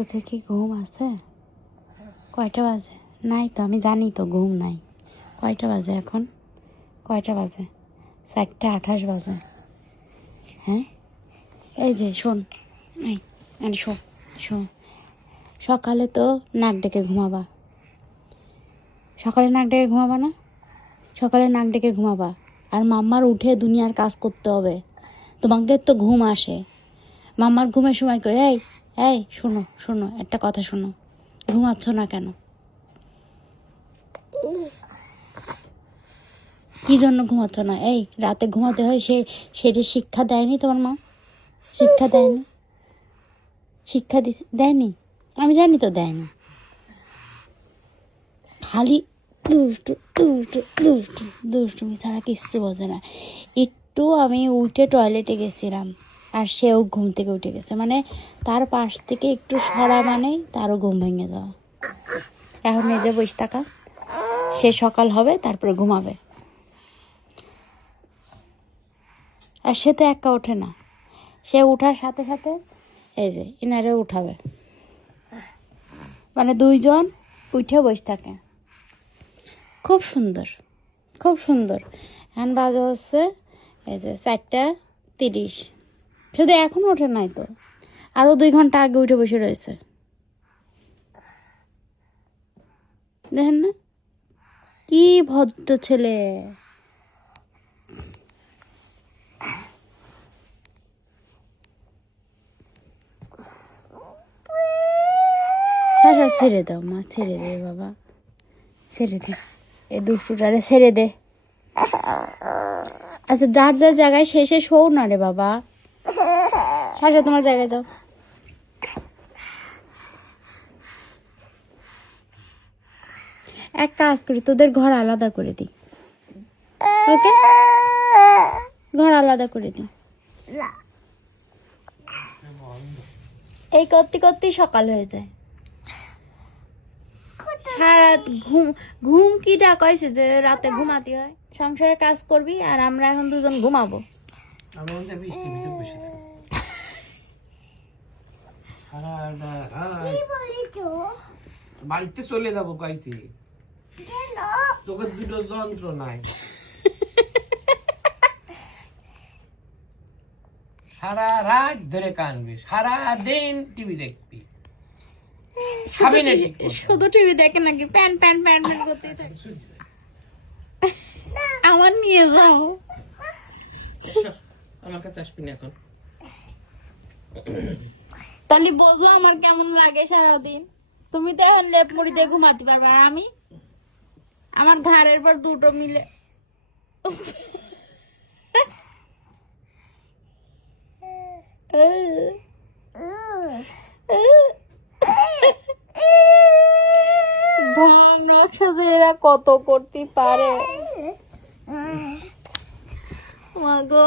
চোখে কি ঘুম আছে? কয়টা বাজে? নাই তো, আমি জানি তো ঘুম নাই। কয়টা বাজে এখন? কয়টা বাজে? 4:28 বাজে। হ্যাঁ, এই যে শোন, এই আরে শোন শোন, সকালে তো নাক ডেকে ঘুমাবা। সকালে নাক ডেকে ঘুমাবা না? সকালে নাক ডেকে ঘুমাবা। আর মাম্মার উঠে দুনিয়ার কাজ করতে হবে। তোমাকে তো ঘুম আসে, মাম্মার ঘুমের সময় কই? এই এই শোনো শোনো, একটা কথা শোনো, ঘুমাচ্ছ না কেন? কি জন্য ঘুমাচ্ছ না? এই রাতে ঘুমাতে হয়, সেটা শিক্ষা দেয়নি তোমার মা? শিক্ষা দেয়নি? শিক্ষা দেয়নি? আমি জানি তো দেয়নি। খালি দুষ্টু দুষ্টু দুষ্টু দুষ্টুমি ছাড়া কিচ্ছু বোঝে না। একটু আমি উঠে টয়লেটে গেছিলাম আর সেও ঘুম থেকে উঠে গেছে, মানে তার পাশ থেকে একটু সরা মানেই তারও ঘুম ভেঙে যাওয়া। এখন এই যে বসে থাকা, সে সকাল হবে তারপরে ঘুমাবে। আর সে তো একা ওঠে না, সে উঠার সাথে সাথে এই যে ইনারে উঠাবে, মানে দুইজন উঠে বসে থাকে। খুব সুন্দর, খুব সুন্দর। এখন বাজে হচ্ছে এই যে 4:30। শুধু এখন ওঠে নাই তো, আরও 2 ঘন্টা আগে উঠে বসে রয়েছে। দেখেন না কি ভদ্র ছেলে। শাসা ছেড়ে দাও মা, ছেড়ে দে বাবা, ছেড়ে দে, এই দুষ্টুটারে ছেড়ে দে। আচ্ছা যার যার জায়গায় শেষে শোও না রে বাবা। শাসা তোমার জায়গায় যাও। এক কাজ করি, তোদের ঘর আলাদা করে দিই। ওকে, ঘর আলাদা করে দিই। এই করতে করতে সকাল হয়ে যায়। সারা ঘুম ঘুম কি ডাকাইছে যে রাতে ঘুমাতে হয়? সংসারের কাজ করবি আর আমরা এখন দুজন ঘুমাবো। বাড়িতে চলে যাবো কইছি, তোকে দুটো যন্ত্র নাই। সারা রাত ধরে কানবি, সারা দিন টিভি দেখবি, খাবি না ঠিক মতো। শুধু টিভি দেখে নাকি? প্যান প্যান প্যান প্যান করতেই থাকে। আমার নিয়ে যাও, আমার কাছে আসবি না এখন। তাহলে বোঝো আমার কেমন লাগে সারাদিন। তুমি তো এখন লেপ মুড়ি দিয়ে ঘুমাতে পারবে, আর আমি আমার ঘাড়ের পর দুটো মিলে। এরা কত করতে পারে মা গো।